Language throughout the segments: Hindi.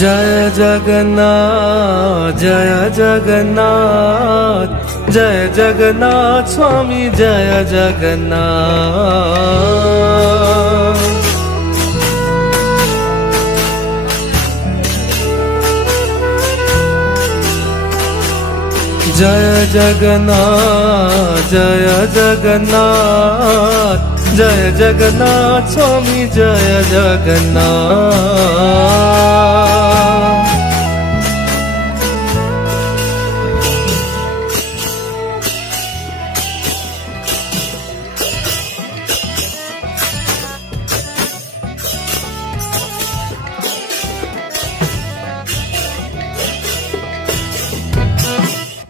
जय जगन्नाथ जय जगन्नाथ जय जगन्नाथ स्वामी जय जगन्नाथ। जय जगन्नाथ जय जगन्नाथ जय जगन्नाथ स्वामी जय जगन्नाथ।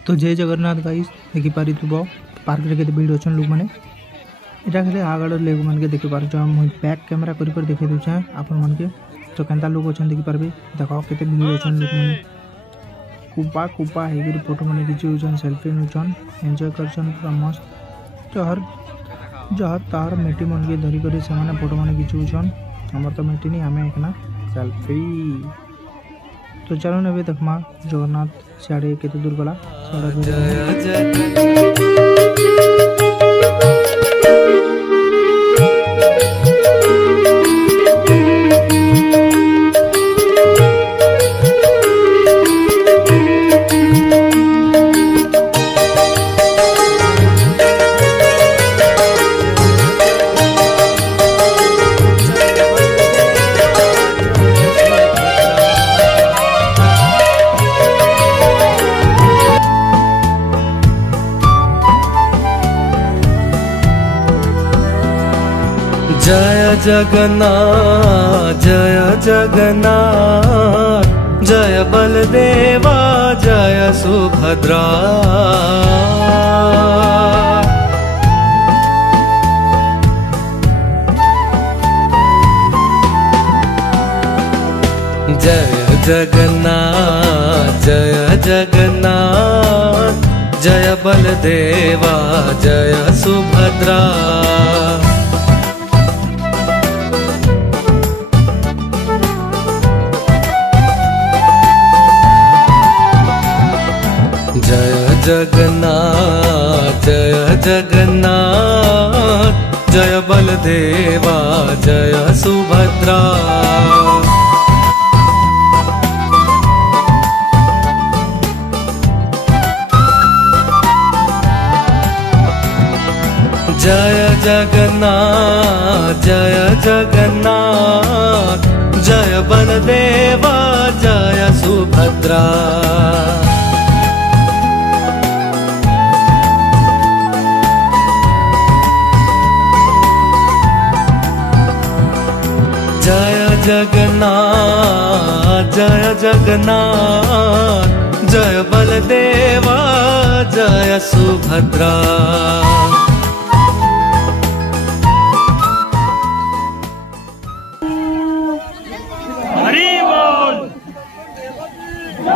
तो जय जगन्नाथ गाइस देखि पारि तुबो पार्क रे केते भीड़ अछन लोग माने एटा खाली आगड़ लोग मन के देखि पारछ हम बैक कैमरा करि कर देखि दउछ आपन मन के तो केनता लोग अछन देखि पारबे देखो केते भीड़ अछन लोग माने कुपा कुपा हेगिर फोटो माने किछु अछन सेल्फी नउछन एन्जॉय करछन पूरा मस्त जहर तार मेटी मन के धरि करे से माने फोटो माने किछु अछन हमर तो मेटी नहीं हमें एकना सेल्फी। तो चलो नबे देखमा जगन्नाथ साड़े केते दूर गला जय जगन्नाथ जय जगन्नाथ जय बलदेवा जय सुभद्रा। जय जगन्नाथ जय जगन्नाथ जय बलदेवा जय सुभद्रा। जय जगन्नाथ जय जगन्नाथ जय बलदेवा जय सुभद्रा। जय जगन्नाथ जय जगन्नाथ जय बलदेवा जय सुभद्रा। जय जगन्नाथ जय जगन्नाथ जय बलदेवा जय सुभद्रा। हरि बोल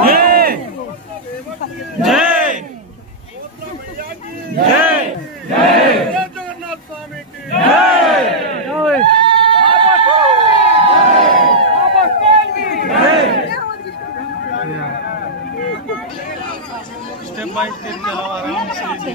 जय जय जय जय जगन्नाथ स्वामी की जय। स्टेप बाय स्टेप चलो आराम से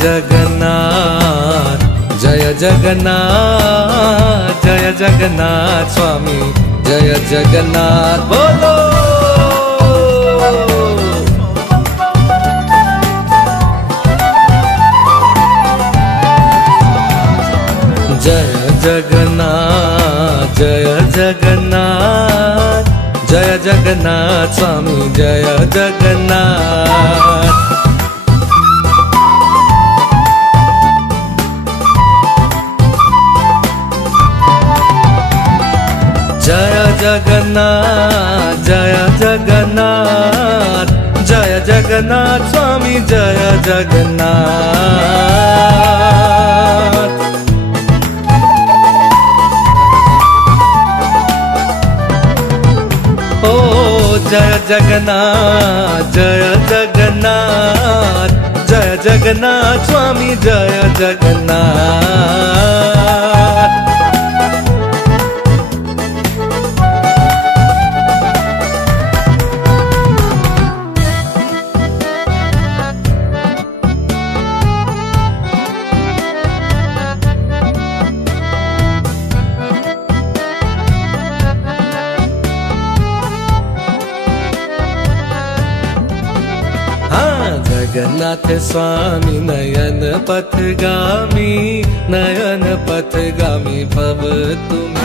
जगन्नाथ जय जगन्नाथ जय जगन्नाथ स्वामी जय जगन्नाथ बोलो। जय जगन्नाथ जय जगन्नाथ जय जगन्नाथ स्वामी जय जगन्नाथ। जय जगन्नाथ जय जगन्नाथ जय जगन्नाथ स्वामी जय जगन्नाथ। ओ जय जगन्नाथ जय जगन्नाथ जय जगन्नाथ स्वामी जय जगन्नाथ। जगन्नाथ स्वामी नयन पथगामी भव तुम्हें।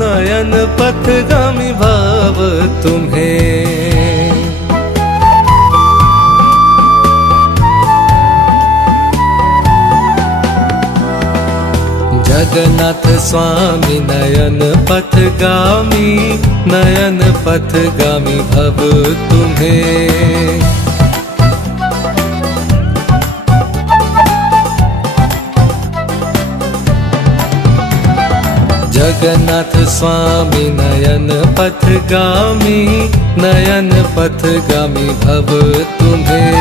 नयन पथगामी भाव तुम्हें। जगन्नाथ स्वामी नयन पथगामी भव तुम्हें। जगन्नाथ स्वामी नयन पथगामी भव तुम्हें।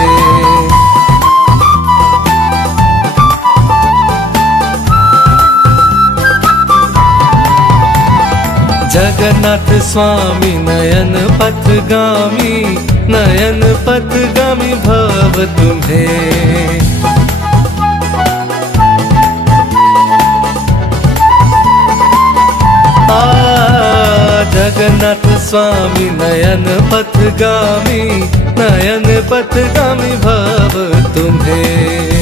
जगन्नाथ स्वामी नयन पथगामी भव तुम्हें। जगन्नाथ स्वामी नयन पथगामी भव तुम्हें।